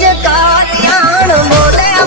જ કાલિયાણ બોલે